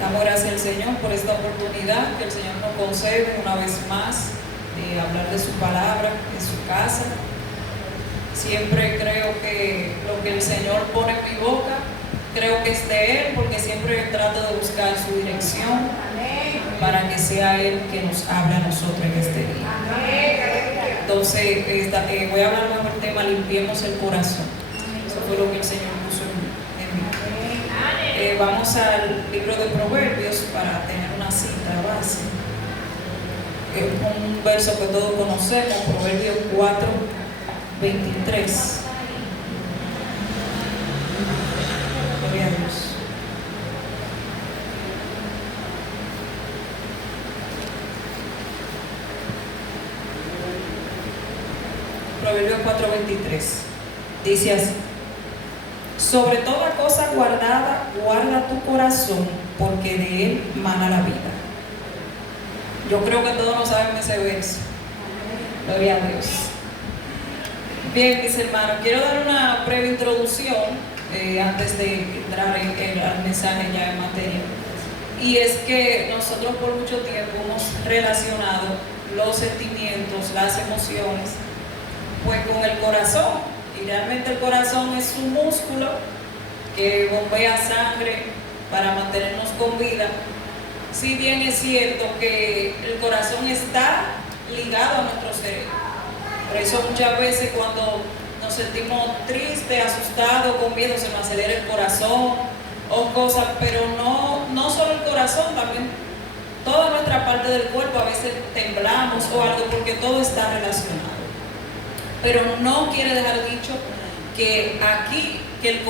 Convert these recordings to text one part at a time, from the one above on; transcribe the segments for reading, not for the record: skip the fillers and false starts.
Damos gracias al Señor por esta oportunidad que el Señor nos concede una vez más de hablar de su palabra, de su casa. Siempre creo que lo que el Señor pone en mi boca, creo que es de Él, porque siempre trato de buscar su dirección para que sea Él que nos hable a nosotros en este día. Entonces, voy a hablar mejor del tema, limpiemos el corazón. Eso fue lo que el Señor puso en mí. Vamos al libro de Proverbios para tener una cita base. Un verso que todos conocemos, Proverbios 4, 23. Gloria a Dios. Proverbios 4, 23. Dice así: sobre toda cosa guardada, guarda tu corazón, porque de él mana la vida. Yo creo que todos lo saben ese verso. Gloria a Dios. Bien, mis hermanos, quiero dar una breve introducción antes de entrar al mensaje ya en materia. Y es que nosotros por mucho tiempo hemos relacionado los sentimientos, las emociones, pues con el corazón. Y realmente el corazón es un músculo que bombea sangre para mantenernos con vida. Si bien es cierto que el corazón está ligado a nuestro cerebro. Por eso muchas veces cuando nos sentimos tristes, asustados, con miedo, se nos acelera el corazón o cosas, pero no solo el corazón, también toda nuestra parte del cuerpo, a veces temblamos o algo, porque todo está relacionado. Pero no quiere dejar dicho que aquí que el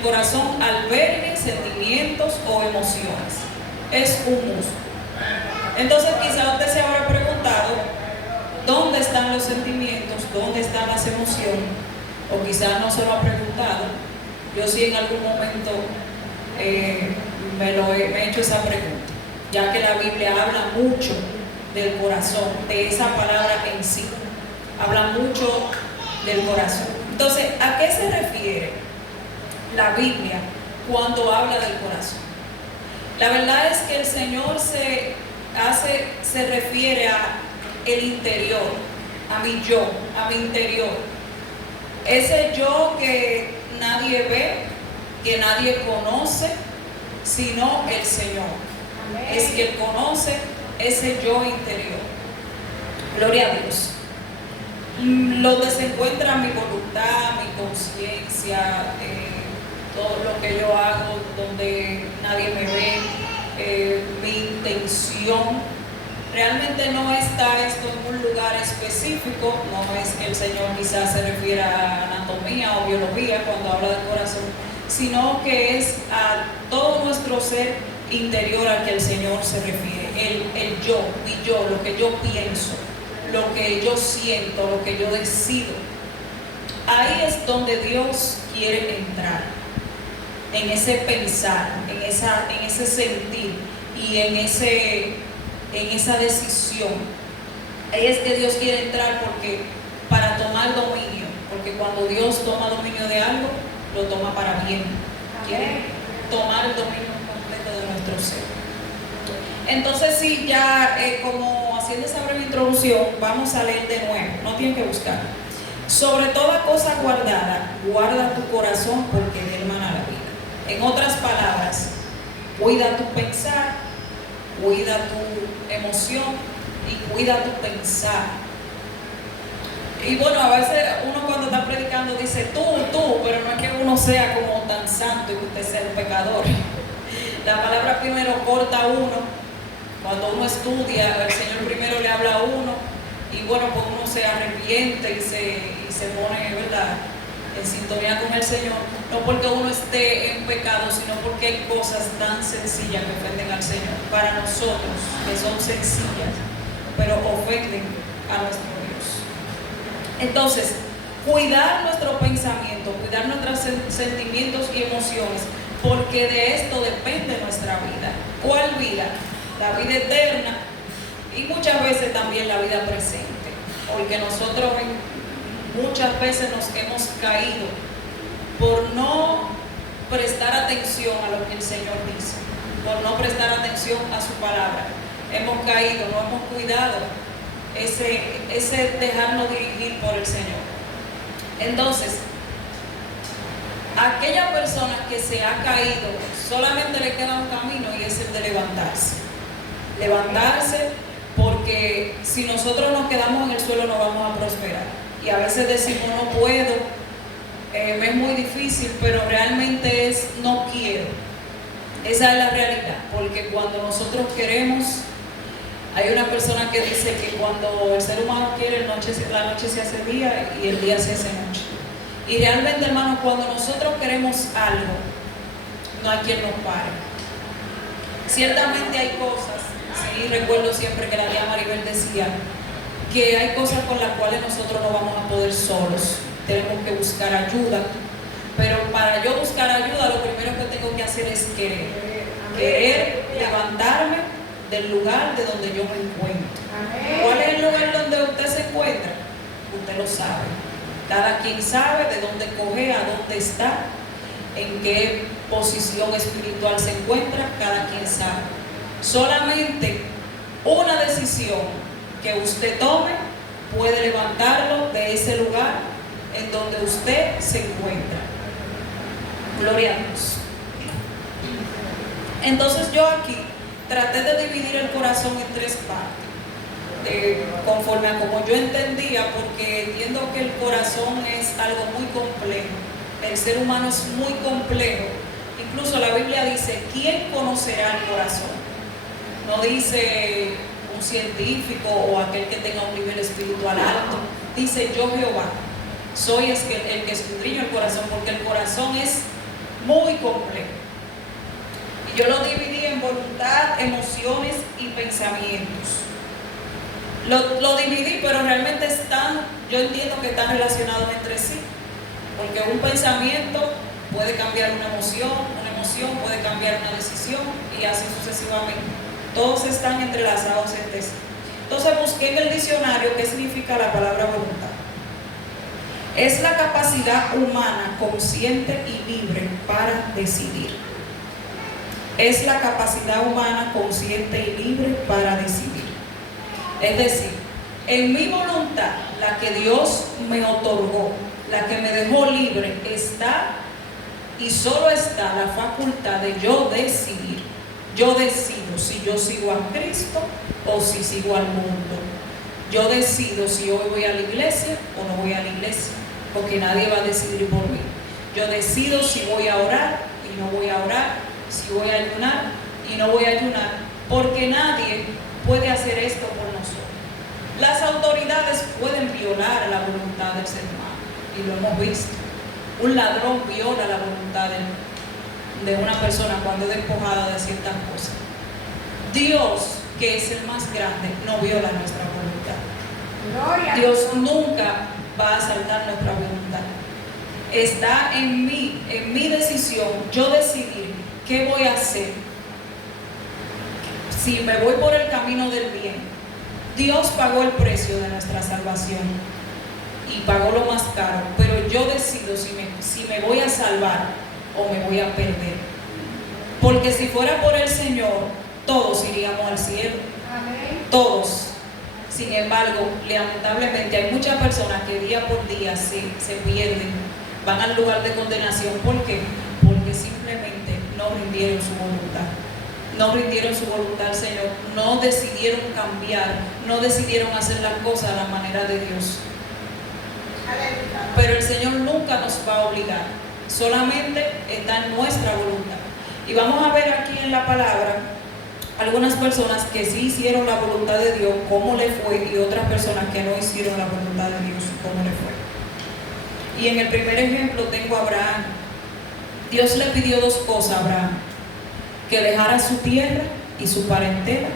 corazón albergue sentimientos o emociones. Es un músculo. Entonces quizá usted se habrá preguntado dónde están los sentimientos, dónde están las emociones, o quizá no se lo ha preguntado. Yo sí en algún momento me he hecho esa pregunta, ya que la Biblia habla mucho del corazón, de esa palabra en sí. Habla mucho del corazón. Entonces, ¿a qué se refiere la Biblia cuando habla del corazón? La verdad es que el Señor se refiere a el interior, a mi yo, a mi interior. Ese yo que nadie ve, que nadie conoce, sino el Señor. Amén. Es quien conoce ese yo interior. Gloria a Dios. Donde se encuentra mi voluntad, mi conciencia, todo lo que yo hago, donde nadie me ve, mi intención. Realmente no está esto en un lugar específico, no es que el Señor quizás se refiera a anatomía o biología cuando habla del corazón, sino que es a todo nuestro ser interior al que el Señor se refiere, el yo, mi yo, lo que yo pienso, lo que yo siento, lo que yo decido. Ahí es donde Dios quiere entrar, en ese pensar, en ese sentir y en esa decisión. Ahí es que Dios quiere entrar, porque para tomar dominio, porque cuando Dios toma dominio de algo, lo toma para bien. Quiere tomar el dominio completo de nuestro ser. Entonces sí, ya como haciendo esa breve introducción, vamos a leer de nuevo, no tienen que buscar. Sobre toda cosa guardada, guarda tu corazón, porque de él mana la vida. En otras palabras, cuida tu pensar, cuida tu emoción y cuida tu pensar. Y bueno, a veces uno cuando está predicando dice tú, pero no es que uno sea como tan santo y que usted sea un pecador. La palabra primero corta a uno. Cuando uno estudia, el Señor primero le habla a uno, y bueno, pues uno se arrepiente y se pone, ¿verdad?, en sintonía con el Señor, no porque uno esté en pecado, sino porque hay cosas tan sencillas que ofenden al Señor, para nosotros, que son sencillas, pero ofenden a nuestro Dios. Entonces, cuidar nuestro pensamiento, cuidar nuestros sentimientos y emociones, porque de esto depende nuestra vida. ¿Cuál vida? La vida eterna, y muchas veces también la vida presente, porque nosotros muchas veces nos hemos caído por no prestar atención a lo que el Señor dice. por no prestar atención a su palabra. Hemos caído, no hemos cuidado ese dejarnos dirigir por el Señor. Entonces, a aquella persona que se ha caído, solamente le queda un camino y es el de levantarse. Levantarse, porque si nosotros nos quedamos en el suelo no vamos a prosperar. Y a veces decimos no puedo, me es muy difícil, pero realmente es no quiero. Esa es la realidad, porque cuando nosotros queremos, hay una persona que dice que cuando el ser humano quiere, la noche se hace día y el día se hace noche. Y realmente, hermanos, cuando nosotros queremos algo, no hay quien nos pare. Ciertamente hay cosas, sí, recuerdo siempre que la tía Maribel decía que hay cosas con las cuales nosotros no vamos a poder solos, tenemos que buscar ayuda, pero para yo buscar ayuda lo primero que tengo que hacer es querer levantarme del lugar de donde yo me encuentro. ¿Cuál es el lugar donde usted se encuentra? Usted lo sabe. Cada quien sabe de dónde coge, a dónde está, en qué posición espiritual se encuentra, cada quien sabe. Solamente una decisión que usted tome puede levantarlo de ese lugar en donde usted se encuentra. Gloria a Dios. Entonces yo aquí traté de dividir el corazón en tres partes, conforme a como yo entendía, porque entiendo que el corazón es algo muy complejo. El ser humano es muy complejo. Incluso la Biblia dice, ¿quién conocerá el corazón? No dice un científico o aquel que tenga un nivel espiritual alto. Dice, yo Jehová soy el que escudriño el corazón, porque el corazón es muy complejo. Y yo lo dividí en voluntad, emociones y pensamientos. Lo dividí, pero realmente yo entiendo que están relacionados entre sí. Porque un pensamiento puede cambiar una emoción puede cambiar una decisión y así sucesivamente. Todos están entrelazados entre sí. Entonces busqué en el diccionario qué significa la palabra voluntad. Es la capacidad humana consciente y libre para decidir. Es la capacidad humana consciente y libre para decidir. Es decir, en mi voluntad, la que Dios me otorgó, la que me dejó libre, está y solo está la facultad de yo decidir. Yo decido si yo sigo a Cristo o si sigo al mundo. Yo decido si hoy voy a la iglesia o no voy a la iglesia, porque nadie va a decidir por mí. Yo decido si voy a orar y no voy a orar, si voy a ayunar y no voy a ayunar, porque nadie puede hacer esto por nosotros. Las autoridades pueden violar la voluntad del ser humano, y lo hemos visto. Un ladrón viola la voluntad de una persona cuando es despojada de ciertas cosas. Dios, que es el más grande, no viola nuestra voluntad. Dios nunca va a saltar nuestra voluntad. Está en mi decisión, yo decidir qué voy a hacer. Si me voy por el camino del bien, Dios pagó el precio de nuestra salvación y pagó lo más caro, pero yo decido si me voy a salvar o me voy a perder. Porque si fuera por el Señor, todos iríamos al cielo. Amén. Todos. Sin embargo, lamentablemente hay muchas personas que día por día se pierden, van al lugar de condenación. ¿Por qué? Porque simplemente no rindieron su voluntad. No rindieron su voluntad al Señor, no decidieron cambiar, no decidieron hacer las cosas a la manera de Dios. Pero el Señor nunca nos va a obligar, solamente está en nuestra voluntad. Y vamos a ver aquí en la palabra algunas personas que sí hicieron la voluntad de Dios, cómo le fue, y otras personas que no hicieron la voluntad de Dios, cómo le fue. Y en el primer ejemplo tengo a Abraham. Dios le pidió dos cosas a Abraham: que dejara su tierra y su parentela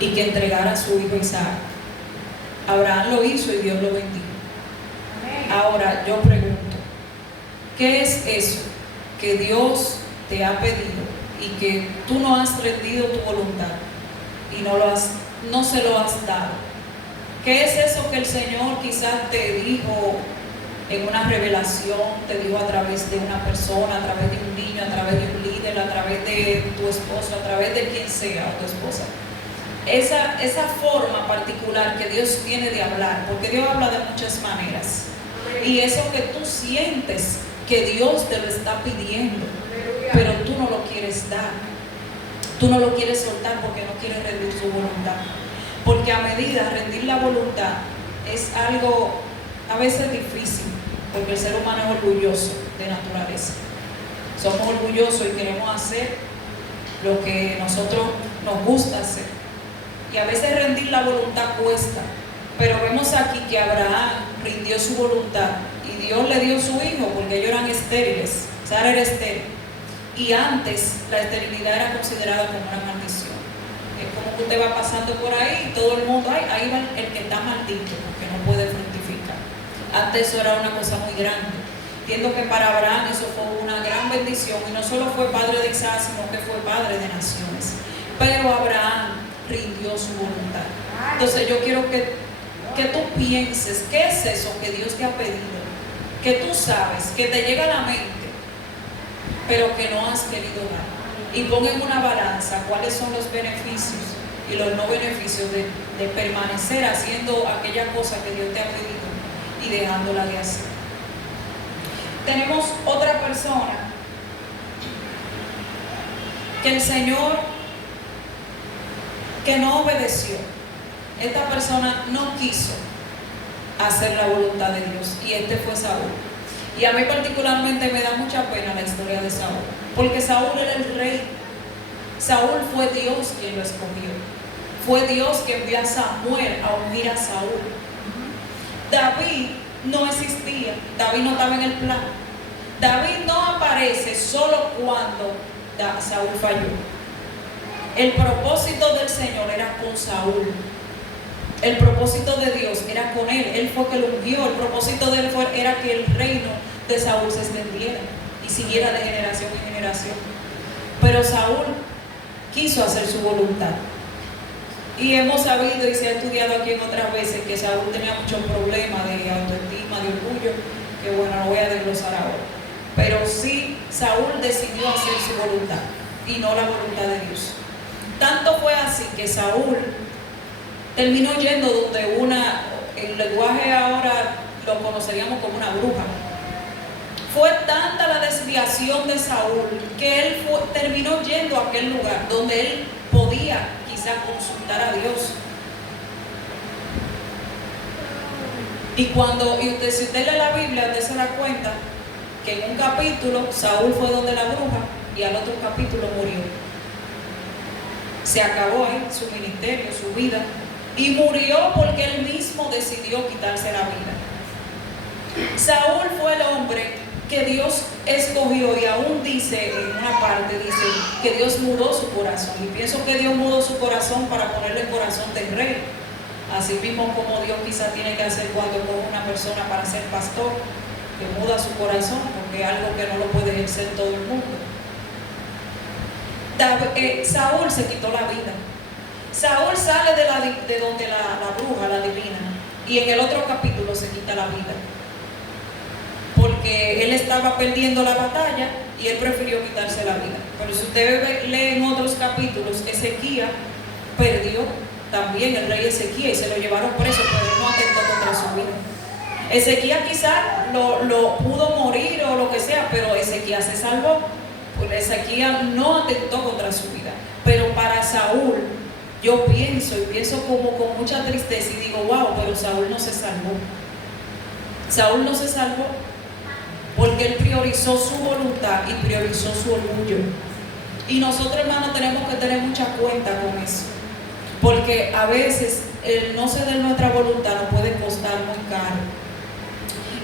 y que entregara a su hijo Isaac. Abraham lo hizo y Dios lo bendijo. Ahora yo pregunto, ¿qué es eso que Dios te ha pedido y que tú no has rendido tu voluntad y no se lo has dado? ¿Qué es eso que el Señor quizás te dijo en una revelación, te dijo a través de una persona, a través de un niño, a través de un líder, a través de tu esposo, a través de quien sea, o tu esposa. Esa forma particular que Dios tiene de hablar, porque Dios habla de muchas maneras. Y eso que tú sientes que Dios te lo está pidiendo, pero tú no lo quieres dar. Tú no lo quieres soltar porque no quieres rendir su voluntad. Porque a medida rendir la voluntad es algo a veces difícil, porque el ser humano es orgulloso de naturaleza. Somos orgullosos y queremos hacer lo que nosotros nos gusta hacer. Y a veces rendir la voluntad cuesta. Pero vemos aquí que Abraham rindió su voluntad y Dios le dio su hijo porque ellos eran estériles. Sara era estéril. Y antes la esterilidad era considerada como una maldición. Es como que usted va pasando por ahí y todo el mundo, ahí va el que está maldito porque no puede fructificar. Antes eso era una cosa muy grande. Entiendo que para Abraham eso fue una gran bendición y no solo fue padre de Isaac, sino que fue padre de naciones. Pero Abraham rindió su voluntad. Entonces yo quiero que tú pienses, ¿qué es eso que Dios te ha pedido? Que tú sabes, que te llega a la mente, pero que no has querido dar. Y pon en una balanza cuáles son los beneficios y los no beneficios de permanecer haciendo aquella cosa que Dios te ha pedido y dejándola de hacer. Tenemos otra persona que el Señor, que no obedeció. Esta persona no quiso hacer la voluntad de Dios y este fue Saúl. Y a mí particularmente me da mucha pena la historia de Saúl, porque Saúl era el rey. Saúl fue Dios quien lo escogió. Fue Dios quien envió a Samuel a ungir a Saúl. David no existía, David no estaba en el plan. David no aparece solo cuando Saúl falló. El propósito del Señor era con Saúl. El propósito de Dios era con él. Él fue que lo ungió. El propósito de él era que el reino de Saúl se extendiera y siguiera de generación en generación. Pero Saúl quiso hacer su voluntad. Y hemos sabido y se ha estudiado aquí en otras veces que Saúl tenía muchos problemas de autoestima, de orgullo, que bueno, no voy a desglosar ahora. Pero sí, Saúl decidió hacer su voluntad y no la voluntad de Dios. Tanto fue así que Saúl terminó yendo donde el lenguaje ahora lo conoceríamos como una bruja. Fue tanta la desviación de Saúl que él terminó yendo a aquel lugar donde él podía quizás consultar a Dios. Y si usted lee la Biblia, usted se da cuenta que en un capítulo Saúl fue donde la bruja y al otro capítulo murió. Se acabó ahí su ministerio, su vida. Y murió porque él mismo decidió quitarse la vida. Saúl fue el hombre que Dios escogió y aún dice, en una parte dice que Dios mudó su corazón. Y pienso que Dios mudó su corazón para ponerle el corazón del rey. Así mismo como Dios quizás tiene que hacer cuando coge una persona para ser pastor, que muda su corazón porque es algo que no lo puede ejercer todo el mundo. Saúl se quitó la vida. Saúl sale de donde la bruja, la divina, y en el otro capítulo se quita la vida. Porque él estaba perdiendo la batalla y él prefirió quitarse la vida. Pero si usted lee en otros capítulos, Ezequías perdió también, el rey Ezequías, y se lo llevaron preso, pero él no atentó contra su vida. Ezequías quizás lo pudo morir o lo que sea, pero Ezequías se salvó. Pues Ezequías no atentó contra su vida. Pero para Saúl, yo pienso como con mucha tristeza y digo, wow, pero Saúl no se salvó. Saúl no se salvó porque él priorizó su voluntad y priorizó su orgullo. Y nosotros, hermanos, tenemos que tener mucha cuenta con eso. Porque a veces el no ceder nuestra voluntad nos puede costar muy caro.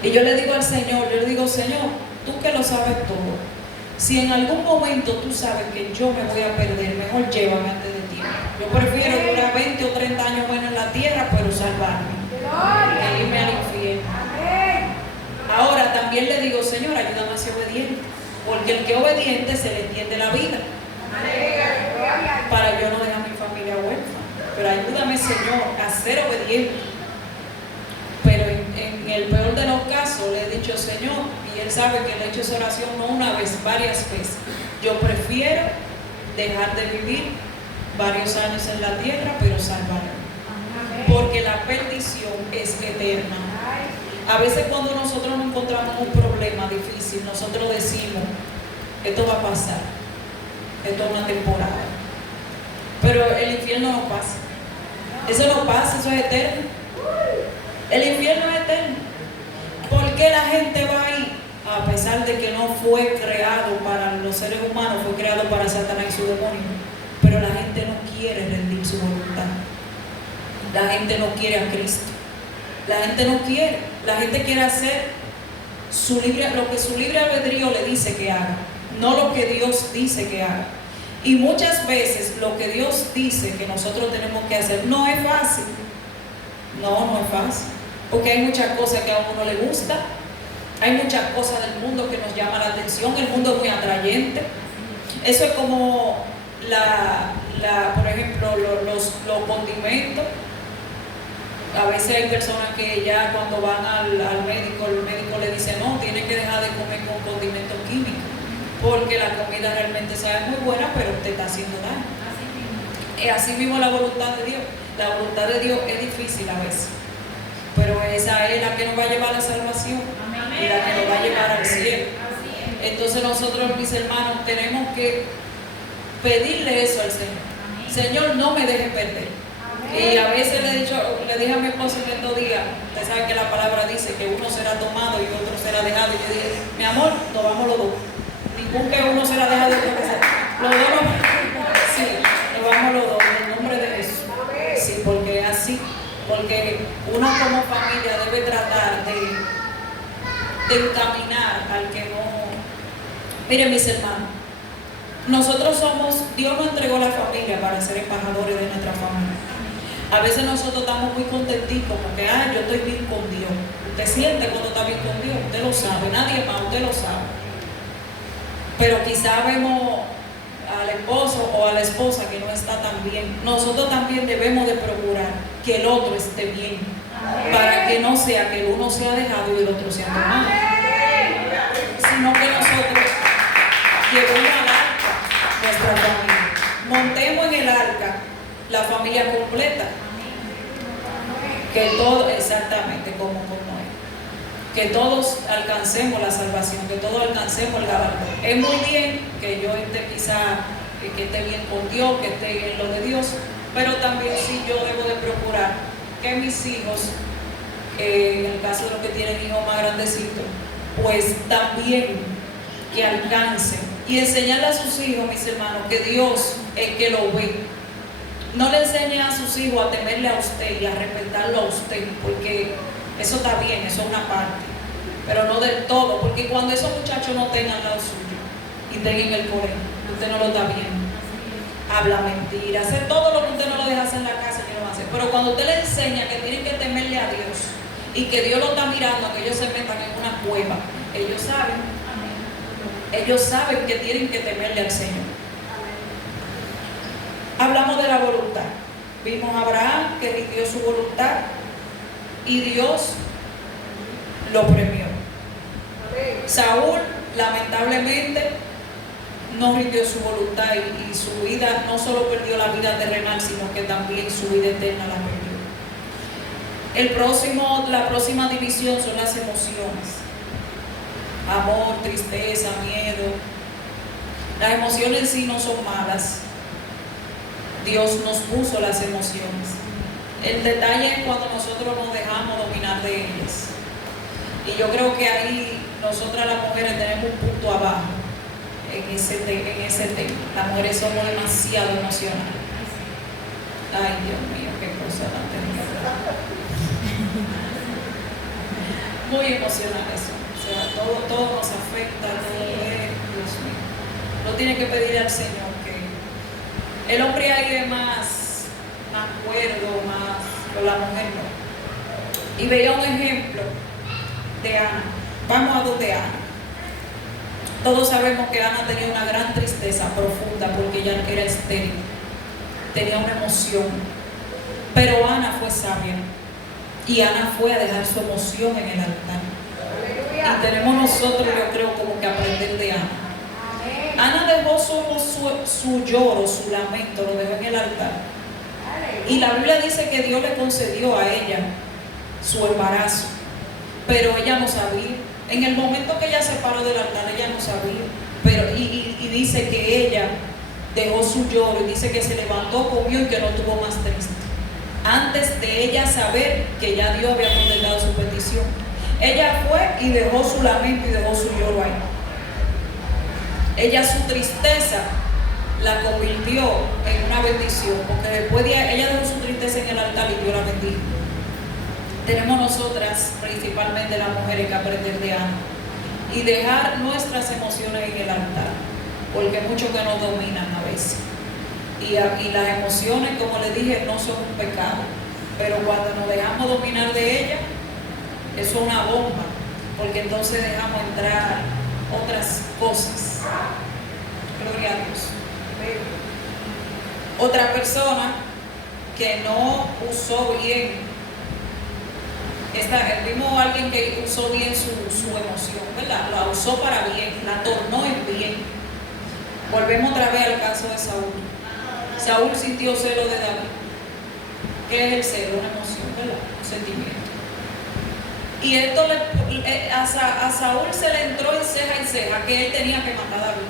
Y yo le digo al Señor, Señor, tú que lo sabes todo, si en algún momento tú sabes que yo me voy a perder, mejor llévame antes de tiempo. Yo prefiero durar 20 o 30 años buenos en la tierra, pero salvarme y irme al infierno. Ahora también le digo, Señor, ayúdame a ser obediente, porque el que es obediente se le entiende la vida, para yo no dejar a mi familia huérfana. Pero ayúdame, Señor, a ser obediente. Pero en el peor de los casos le he dicho, Señor, y él sabe que él ha hecho esa oración no una vez, varias veces. Yo prefiero dejar de vivir varios años en la tierra, pero salvarme. Porque la perdición es eterna. A veces cuando nosotros nos encontramos un problema difícil, nosotros decimos, esto va a pasar, esto es una temporada. Pero el infierno no pasa. Eso no pasa, eso es eterno. El infierno es eterno. ¿Por qué la gente va ahí? A pesar de que no fue creado para los seres humanos, fue creado para Satanás y su demonio. Pero la gente no quiere rendir su voluntad. La gente no quiere a Cristo. La gente no quiere. La gente quiere hacer lo que su libre albedrío le dice que haga, no lo que Dios dice que haga. Y muchas veces lo que Dios dice que nosotros tenemos que hacer no es fácil. No es fácil. Porque hay muchas cosas que a uno no le gusta. Hay muchas cosas del mundo que nos llaman la atención. El mundo es muy atrayente. Eso es como por ejemplo, los condimentos. A veces hay personas que ya cuando van al médico, el médico le dice, no, tiene que dejar de comer con condimentos químicos, porque la comida realmente sabe muy buena, pero te está haciendo daño. Es así mismo la voluntad de Dios. La voluntad de Dios es difícil a veces, pero esa es la que nos va a llevar a la salvación y la que nos va a llevar al cielo. Entonces nosotros, mis hermanos, tenemos que pedirle eso al Señor. Señor, no me dejes perder. Y a veces le dije a mi esposo en estos días, usted sabe que la palabra dice que uno será tomado y otro será dejado. Y yo dije, mi amor, nos vamos los dos. Ningún que uno será dejado y otro que será. Los dos sí, nos vamos los dos, en el nombre de Jesús. Sí, porque es así. Porque uno como familia debe tratar de encaminar al que no. Miren, mis hermanos, Dios nos entregó la familia para ser embajadores de nuestra familia. A veces nosotros estamos muy contentitos porque, yo estoy bien con Dios. Usted siente cuando está bien con Dios, usted lo sabe, nadie más, usted lo sabe. Pero quizá vemos al esposo o a la esposa que no está tan bien. Nosotros también debemos de procurar que el otro esté bien, para que no sea que el uno sea dejado y el otro sea tomado, sino que nosotros llevemos al arca nuestra familia, montemos en el arca la familia completa, que todo, exactamente como Noé, que todos alcancemos la salvación, que todos alcancemos el galardón. Es muy bien que yo esté que esté bien con Dios, que esté en lo de Dios, pero también sí yo debo de procurar que mis hijos, en el caso de los que tienen hijos más grandecitos, pues también que alcancen y enseñarle a sus hijos, mis hermanos, que Dios es que lo ve. No le enseñen a sus hijos a temerle a usted y a respetarlo a usted, porque eso está bien, eso es una parte, pero no del todo, porque cuando esos muchachos no tengan lado suyo y estén en el colegio, usted no lo está viendo, habla mentira, hace todo lo que usted no lo deja hacer en la casa, que no hace. Pero cuando usted le enseña que tienen que temerle a Dios y que Dios lo está mirando, que ellos se metan en una cueva, ellos saben que tienen que temerle al Señor. Hablamos de la voluntad. Vimos a Abraham que rindió su voluntad y Dios lo premió. Saúl, lamentablemente, no rindió su voluntad y su vida, no solo perdió la vida terrenal, sino que también su vida eterna la perdió. La próxima división son las emociones. Amor, tristeza, miedo. Las emociones en sí no son malas. Dios nos puso las emociones. El detalle es cuando nosotros nos dejamos dominar de ellas. Y yo creo que ahí nosotras las mujeres tenemos un punto abajo en ese tema. Las mujeres somos demasiado emocionales. Ay, Dios mío, qué cosa tan terrible. Muy emocionales. O sea, todo nos afecta, todo es, Dios mío. No tiene que pedirle al Señor que el hombre ahí es más cuerdo, pero la mujer no. Y veía un ejemplo de Ana. Vamos a donde Ana. Todos sabemos que Ana tenía una gran tristeza profunda porque ella era estéril, tenía una emoción, pero Ana fue sabia y Ana fue a dejar su emoción en el altar. Y tenemos nosotros, yo creo, como que aprender de Ana. Ana dejó su lloro, su lamento, lo dejó en el altar. Y la Biblia dice que Dios le concedió a ella su embarazo, pero ella no sabía. En el momento que ella se paró del altar, ella no sabía. Pero, y dice que ella dejó su lloro, y dice que se levantó, comió y que no tuvo más triste. Antes de ella saber que ya Dios había contestado su petición, ella fue y dejó su lamento y dejó su lloro ahí. Ella su tristeza la convirtió en una bendición, porque después de ella dejó su tristeza en el altar y Dios la bendijo. Tenemos nosotras, principalmente las mujeres, que aprender de Ana y dejar nuestras emociones en el altar, porque muchos que nos dominan a veces. Y las emociones, como les dije, no son un pecado, pero cuando nos dejamos dominar de ellas, eso es una bomba, porque entonces dejamos entrar otras cosas. Gloria a Dios. Otra persona que no usó bien, vimos a alguien que usó bien su emoción, ¿verdad? La usó para bien, la tornó en bien. Volvemos otra vez al caso de Saúl. Saúl sintió celo de David. ¿Qué es el celo? Una emoción, ¿verdad? Un sentimiento. Y esto a Saúl se le entró en ceja que él tenía que matar a David.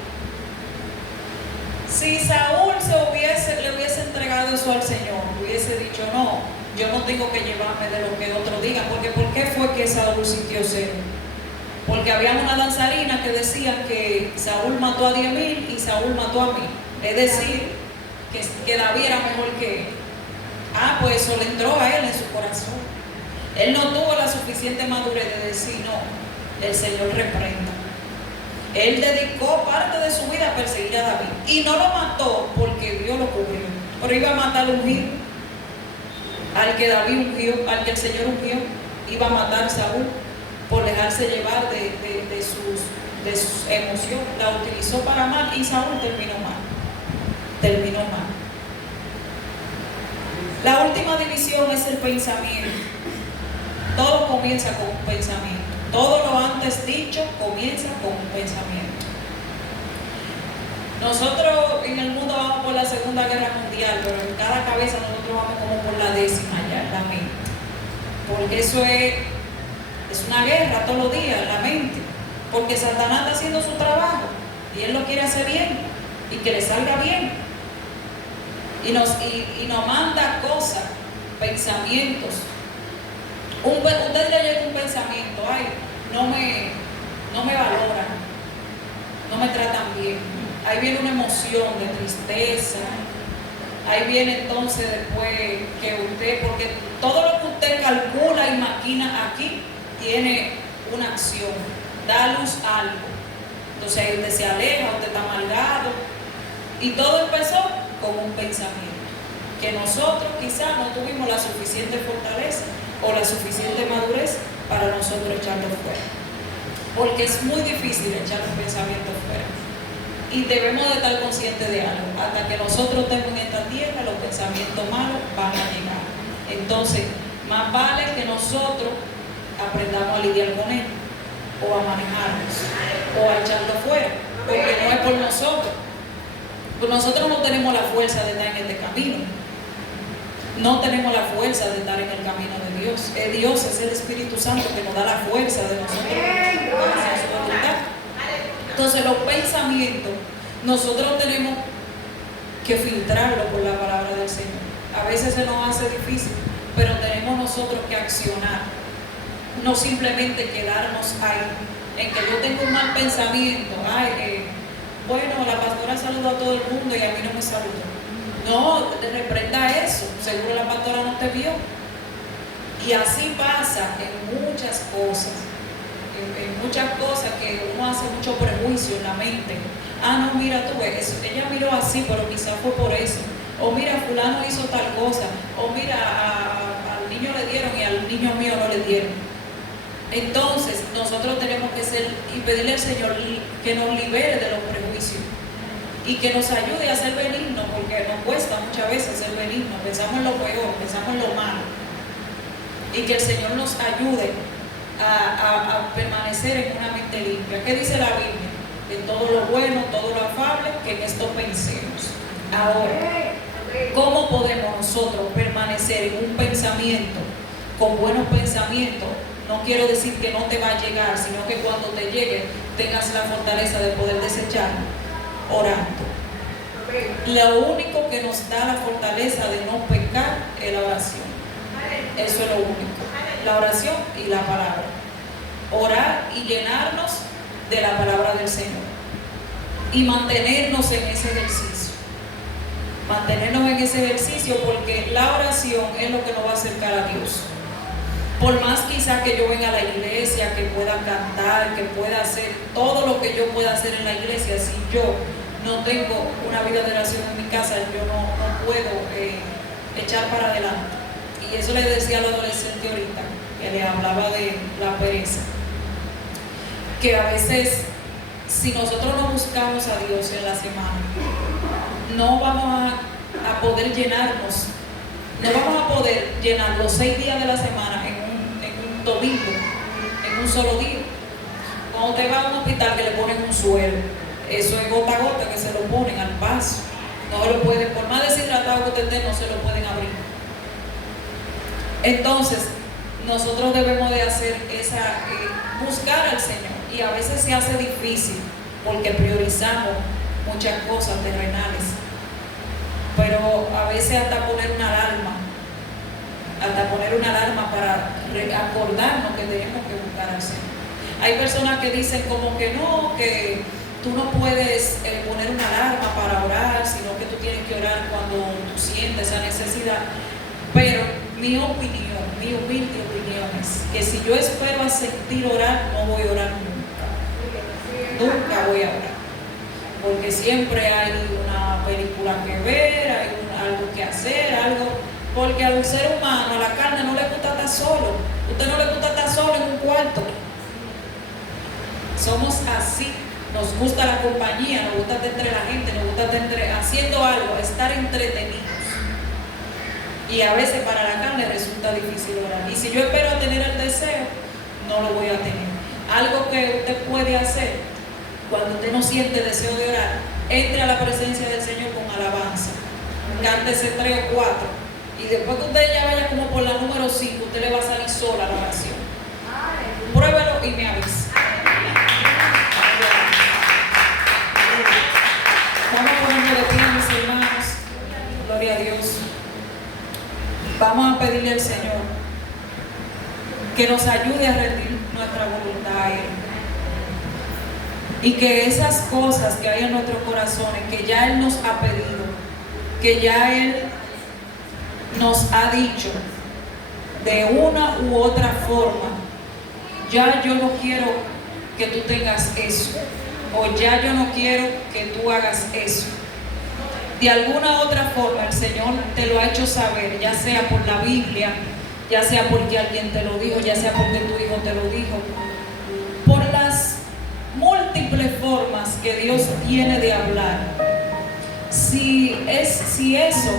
Si Saúl le hubiese entregado eso al Señor, hubiese dicho, no, yo no tengo que llevarme de lo que otros digan, porque ¿por qué fue que Saúl sintió celo? Porque había una danzarina que decía que Saúl mató a 10,000 y Saúl mató a 1,000. Es decir, que David era mejor que él. Pues eso le entró a él en su corazón. Él no tuvo la suficiente madurez de decir, no, el Señor reprenda. Él dedicó parte de su vida a perseguir a David. Y no lo mató porque Dios lo cubrió. Pero iba a matar un ungido. Al que David ungió, al que el Señor ungió, iba a matar a Saúl por dejarse llevar de sus emociones. La utilizó para mal y Saúl terminó mal. La última división es el pensamiento. Todo comienza con un pensamiento. Todo lo antes dicho comienza con un pensamiento. Nosotros en el mundo vamos por la Segunda Guerra Mundial, pero en cada cabeza nosotros vamos como por la 10ª ya, en la mente. Porque eso es una guerra todos los días, en la mente. Porque Satanás está haciendo su trabajo y él lo quiere hacer bien y que le salga bien. Y nos manda cosas, pensamientos. Usted le llega un pensamiento, no me valoran, no me tratan bien. Ahí viene una emoción de tristeza. Ahí viene entonces después que porque todo lo que usted calcula y maquina aquí tiene una acción, da luz a algo. Entonces ahí usted se aleja, usted está amargado. Y todo empezó con un pensamiento, que nosotros quizás no tuvimos la suficiente fortaleza o la suficiente madurez para nosotros echarlo fuera, porque es muy difícil echar un pensamiento fuera y debemos de estar conscientes de algo. Hasta que nosotros estemos en esta tierra, los pensamientos malos van a llegar. Entonces más vale que nosotros aprendamos a lidiar con él, o a manejarlos, o a echarlo fuera, porque no es por nosotros. Pues nosotros no tenemos la fuerza de estar en este camino. No tenemos la fuerza de estar en el camino de Dios. Dios es el Espíritu Santo que nos da la fuerza de nosotros hacer su voluntad. Entonces los pensamientos nosotros tenemos que filtrarlo por la palabra del Señor. A veces se nos hace difícil, pero tenemos nosotros que accionar. No simplemente quedarnos ahí, en que yo tengo un mal pensamiento. Bueno, la pastora saludó a todo el mundo y a mí no me saludó. No, reprenda eso. Seguro la pastora no te vio. Y así pasa en muchas cosas. En muchas cosas que uno hace mucho prejuicio en la mente. No, mira, tú ves, ella miró así, pero quizás fue por eso. O mira, fulano hizo tal cosa. O mira, al niño le dieron y al niño mío no le dieron. Entonces, nosotros tenemos que ser y pedirle al Señor que nos libere de los prejuicios y que nos ayude a ser benignos, porque nos cuesta muchas veces ser benignos. Pensamos en lo peor, pensamos en lo malo. Y que el Señor nos ayude a permanecer en una mente limpia. ¿Qué dice la Biblia? En todo lo bueno, todo lo afable, que en esto pensemos. Ahora, ¿cómo podemos nosotros permanecer en un pensamiento con buenos pensamientos? No quiero decir que no te va a llegar, sino que cuando te llegue tengas la fortaleza de poder desecharlo orando. Lo único que nos da la fortaleza de no pecar es la oración. Eso es lo único. La oración y la palabra. Orar y llenarnos de la palabra del Señor. Y mantenernos en ese ejercicio. Mantenernos en ese ejercicio, porque la oración es lo que nos va a acercar a Dios. Por más quizá que yo venga a la iglesia, que pueda cantar, que pueda hacer todo lo que yo pueda hacer en la iglesia, si yo no tengo una vida de oración en mi casa, yo no puedo echar para adelante. Y eso le decía al adolescente ahorita, que le hablaba de la pereza. Que a veces, si nosotros no buscamos a Dios en la semana, no vamos a poder llenarnos, no vamos a poder llenar los 6 días de la semana en un domingo, en un solo día. Cuando usted va a un hospital que le ponen un suero, eso es gota a gota que se lo ponen al paso. No lo pueden, por más deshidratado que usted esté, no se lo pueden abrir. Entonces, nosotros debemos de hacer buscar al Señor. Y a veces se hace difícil porque priorizamos muchas cosas terrenales. Pero a veces hasta poner una alarma para acordarnos que tenemos que buscar al Señor. Hay personas que dicen como que no, que tú no puedes poner una alarma para orar, sino que tú tienes que orar cuando tú sientes esa necesidad. Pero mi opinión, mi humilde opinión es que si yo espero a sentir orar, no voy a orar nunca. Nunca voy a orar. Porque siempre hay una película que ver, hay algo que hacer, algo. Porque al ser humano, a la carne, no le gusta estar solo. Usted no le gusta estar solo en un cuarto. Somos así. Nos gusta la compañía, nos gusta estar entre la gente, nos gusta estar haciendo algo, estar entretenidos. Y a veces para la carne resulta difícil orar. Y si yo espero a tener el deseo, no lo voy a tener. Algo que usted puede hacer cuando usted no siente deseo de orar, entre a la presencia del Señor con alabanza. Cántese 3 o 4. Y después que usted ya vaya como por la número 5, usted le va a salir sola la oración. Pruébelo y me avisa. Vamos a ponernos de pie, mis hermanos. Gloria a Dios. Vamos a pedirle al Señor que nos ayude a rendir nuestra voluntad a Él. Y que esas cosas que hay en nuestros corazones, que ya Él nos ha pedido, que ya Él nos ha dicho de una u otra forma, ya yo no quiero que tú tengas eso, o ya yo no quiero que tú hagas eso. De alguna otra forma el Señor te lo ha hecho saber, ya sea por la Biblia, ya sea porque alguien te lo dijo, ya sea porque tu hijo te lo dijo, por las múltiples formas que Dios tiene de hablar. Si eso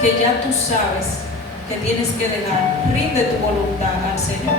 que ya tú sabes que tienes que dejar, rinde tu voluntad al Señor.